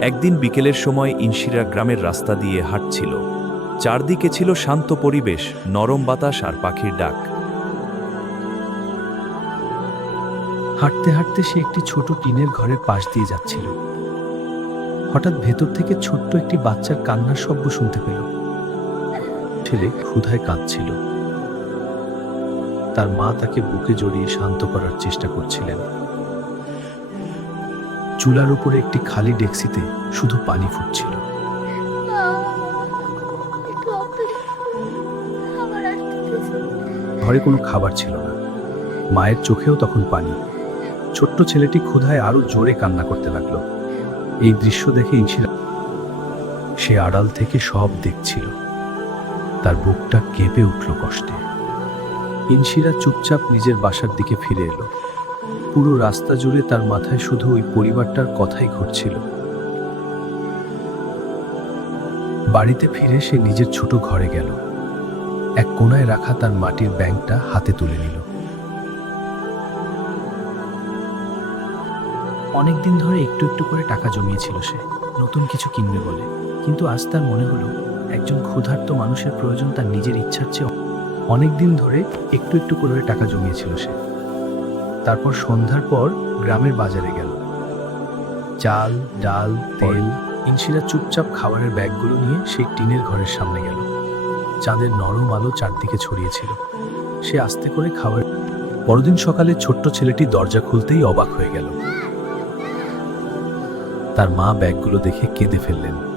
একদিন বিকেলের সময় ইনশিরা গ্রামের রাস্তা দিয়ে হাঁটছিল। চারদিকে ছিল শান্ত পরিবেশ, নরম বাতাস আর পাখির ডাক। হাঁটতে হাঁটতে সে একটি ছোট টিনের ঘরের পাশ দিয়ে যাচ্ছিল। হঠাৎ ভেতর থেকে ছোট্ট একটি বাচ্চার কান্নার শব্দ শুনতে পেল। ছেলে ক্ষুধায় কাঁদছিল। তার মা তাকে বুকে জড়িয়ে শান্ত করার চেষ্টা করছিলেন। চুলার উপরে একটি খালি ডেক্সিতে শুধু পানি ফুটছিল। ঘরে কোনো খাবার ছিল না। মায়ের চোখেও তখন পানি। ছোট্ট ছেলেটি ক্ষুধায় আরো জোরে কান্না করতে লাগলো। এই দৃশ্য দেখে ইনশিরা সে আড়াল থেকে সব দেখছিল। তার বুকটা কেঁপে উঠল কষ্টে। ইনশিরা চুপচাপ নিজের বাসার দিকে ফিরে এলো। পুরো রাস্তা জুড়ে তার মাথায় শুধু ওই পরিবারটার কথাই ঘুরছিল। বাড়িতে ফিরে সে নিজের ছোট ঘরে গেল। এক কোণায় রাখা তার মাটির ব্যাংকটা হাতে তুলে নিল। অনেকদিন ধরে একটু একটু করে টাকা জমিয়েছিল সে, নতুন কিছু কিনবে বলে। কিন্তু আজ তার মনে হলো একজন ক্ষুধার্ত মানুষের প্রয়োজন তার নিজের ইচ্ছার চেয়ে। অনেকদিন ধরে একটু একটু করে টাকা জমিয়েছিল সে। তারপর সন্ধ্যার পর গ্রামের বাজারে গেল। চাল, ডাল, তেল। ইনশিরা চুপচাপ খাবারের ব্যাগগুলো নিয়ে সেই টিনের ঘরের সামনে গেল। চাঁদের নরম আলো চারদিকে ছড়িয়েছিল। সে আস্তে করে খাবার। পরদিন সকালে ছোট্ট ছেলেটি দরজা খুলতেই অবাক হয়ে গেল। তার মা ব্যাগগুলো দেখে কেঁদে ফেললেন।